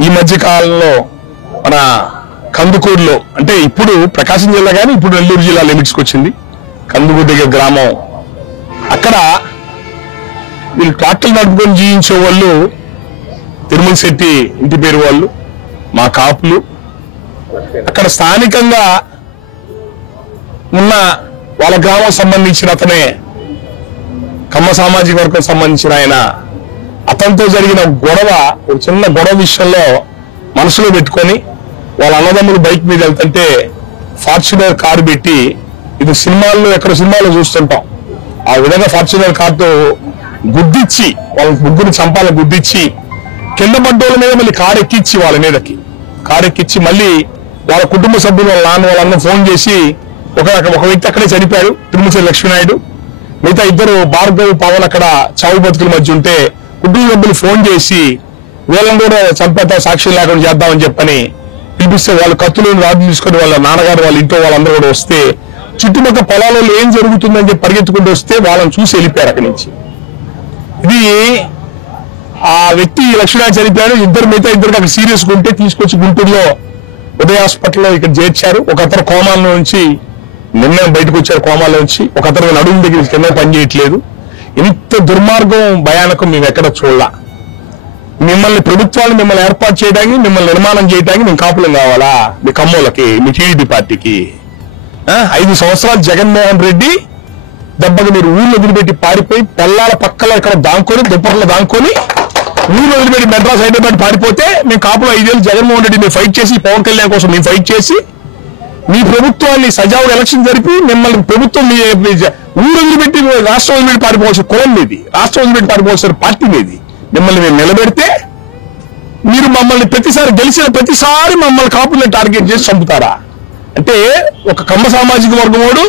ఈ మధ్య కాలంలో మన కందుకూరులో అంటే ఇప్పుడు ప్రకాశం జిల్లా కానీ ఇప్పుడు నెల్లూరు జిల్లా లిమిట్స్కి వచ్చింది. కందుకూరు దగ్గర గ్రామం. అక్కడ వీళ్ళు ట్రాక్టర్లు నడుపుకొని జీవించే వాళ్ళు తిరుమల శెట్టి ఇంటి పేరు వాళ్ళు, మా కాపులు. అక్కడ స్థానికంగా ఉన్న వాళ్ళ గ్రామం సంబంధించిన అతనే, కమ్మ సామాజిక వర్గం సంబంధించిన ఆయన, అతనితో జరిగిన గొడవ, ఒక చిన్న గొడవ విషయంలో మనసులో పెట్టుకొని వాళ్ళ అన్నదమ్ములు బైక్ మీద వెళ్తుంటే ఫార్చునర్ కారు పెట్టి, ఇది సినిమాల్లో ఎక్కడ సినిమాలో చూస్తుంటాం, ఆ విధంగా ఫార్చునర్ కారుతో గుద్దిచ్చి వాళ్ళ ముగ్గురు చంపాలని గుద్దిచ్చి కింద పడ్డోళ్ళ మీద మళ్ళీ కారు ఎక్కించి వాళ్ళ మీదకి కారు ఎక్కించి మళ్ళీ వాళ్ళ కుటుంబ సభ్యులు వాళ్ళ నాన్న వాళ్ళన్న ఫోన్ చేసి ఒక వ్యక్తి అక్కడే చనిపోయాడు, తిరుమల లక్ష్మీనాయుడు. మిగతా ఇద్దరు భార్గవ్ పవన్ అక్కడ చావు బతుకుల మధ్య ఉంటే కుటుంబ సభ్యులు ఫోన్ చేసి వీళ్ళని కూడా చంపేద్దాం, సాక్ష్యం లేకుండా చేద్దామని చెప్పని పిలిపిస్తే వాళ్ళు కత్తులను రాజు తీసుకొని వాళ్ళ నాన్నగారు వాళ్ళ ఇంట్లో వాళ్ళందరూ కూడా వస్తే చుట్టుపక్కల పొలాలలో ఏం జరుగుతుందని చెప్పి పరిగెత్తుకుంటూ వస్తే వాళ్ళని చూసి వెళ్ళిపోయారు అక్కడి నుంచి. ఇది ఆ వ్యక్తి లక్ష్మీనారాయణ చనిపోయాడు. మిగతా ఇద్దరు అక్కడ సీరియస్గా ఉంటే తీసుకొచ్చి గుంటూరులో ఉదయ హాస్పిటల్లో ఇక్కడ చేర్చారు. ఒక అతను కోమాలో నుంచి నిన్న బయటకు వచ్చారు, కోమాలో నుంచి. ఒక అతను నడుము దగ్గర కింద పని చేయట్లేదు. ఇంత దుర్మార్గం భయానకం మేము ఎక్కడ చూడాల. మిమ్మల్ని ప్రభుత్వాన్ని మిమ్మల్ని ఏర్పాటు చేయడానికి, మిమ్మల్ని నిర్మాణం చేయడానికి మేము కాపులం కావాలా? మీ కమ్మోళ్ళకి, మీ టీడీపీ పార్టీకి 5 సంవత్సరాలు జగన్మోహన్ రెడ్డి దెబ్బకి మీరు ఊర్లు వదిలిపెట్టి పారిపోయి పిల్లల పక్కల ఇక్కడ దాంకొని దుప్పట్లో దాంకొని ఊర్లు వదిలిపెట్టి మెడ్రాస్ హైదరాబాద్ పారిపోతే మేము కాపులో 5 ఏళ్ళు జగన్మోహన్ రెడ్డి మేము ఫైట్ చేసి, పవన్ కళ్యాణ్ కోసం మేము ఫైట్ చేసి మీ ప్రభుత్వాన్ని సజావుగా ఎలక్షన్ జరిపి మిమ్మల్ని ప్రభుత్వం ఊరు వదిలిపెట్టి రాష్ట్రం వదిలిపెట్టి పారిపోవాల్సిన కులం మీది, రాష్ట్రం వదిలిపెట్టి పారిపోవాల్సిన పార్టీ మీది. మిమ్మల్ని మేము నిలబెడితే మీరు మమ్మల్ని ప్రతిసారి గెలిచిన ప్రతిసారి మమ్మల్ని కాపుల్ని టార్గెట్ చేసి చంపుతారా? అంటే ఒక కమ్మ సామాజిక వర్గం వాడు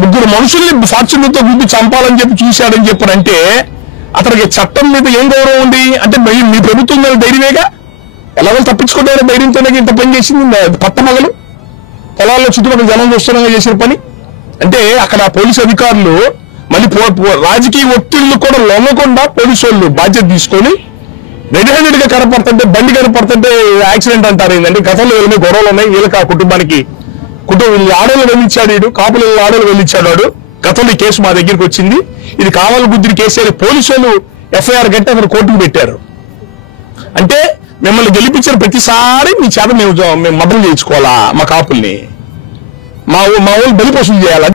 ముగ్గురు మనుషుల్ని ఫార్చునర్తో గుద్ది చంపాలని చెప్పి చూశాడని చెప్పారంటే అతనికి చట్టం మీద ఏం గౌరవం ఉంది? అంటే మీ ప్రభుత్వం మీద ధైర్యమేగా, ఎలాగో తప్పించుకోవడానికి ధైర్యంతోనే ఇంత పని చేసింది. పట్టమగలు పొలాల్లో చుట్టుపక్కల జనం చూస్తున్నాగా చేసిన పని. అంటే అక్కడ పోలీసు అధికారులు మళ్ళీ రాజకీయ ఒత్తిళ్లు కూడా లొంగకుండా పోలీసు వాళ్ళు బాధ్యత తీసుకొని రెడీ హ్యాండెడ్ గా కనపడుతుంటే, బండి కనపడుతుంటే యాక్సిడెంట్ అంటారు. ఏంటంటే గతంలో వీళ్ళ మీద గొడవలు ఉన్నాయి, వీళ్ళకి ఆ కుటుంబానికి వీళ్ళు ఆడోళ్ళు వెళ్ళిచ్చాడు, వీడు కాపులు ఆడోళ్ళు వెళ్ళిచ్చాడు వాడు. గతంలో ఈ కేసు మా దగ్గరికి వచ్చింది. ఇది కావాలి బుద్ధిని కేసు పోలీసు వాళ్ళు ఎఫ్ఐఆర్ కట్టి అతను కోర్టుకు పెట్టారు. అంటే మిమ్మల్ని గెలిపించిన ప్రతిసారి మీ చేత మేము మద్దతు చేయించుకోవాలా? మా కాపుల్ని మా వాళ్ళు బలి పోషణ చేయాలి.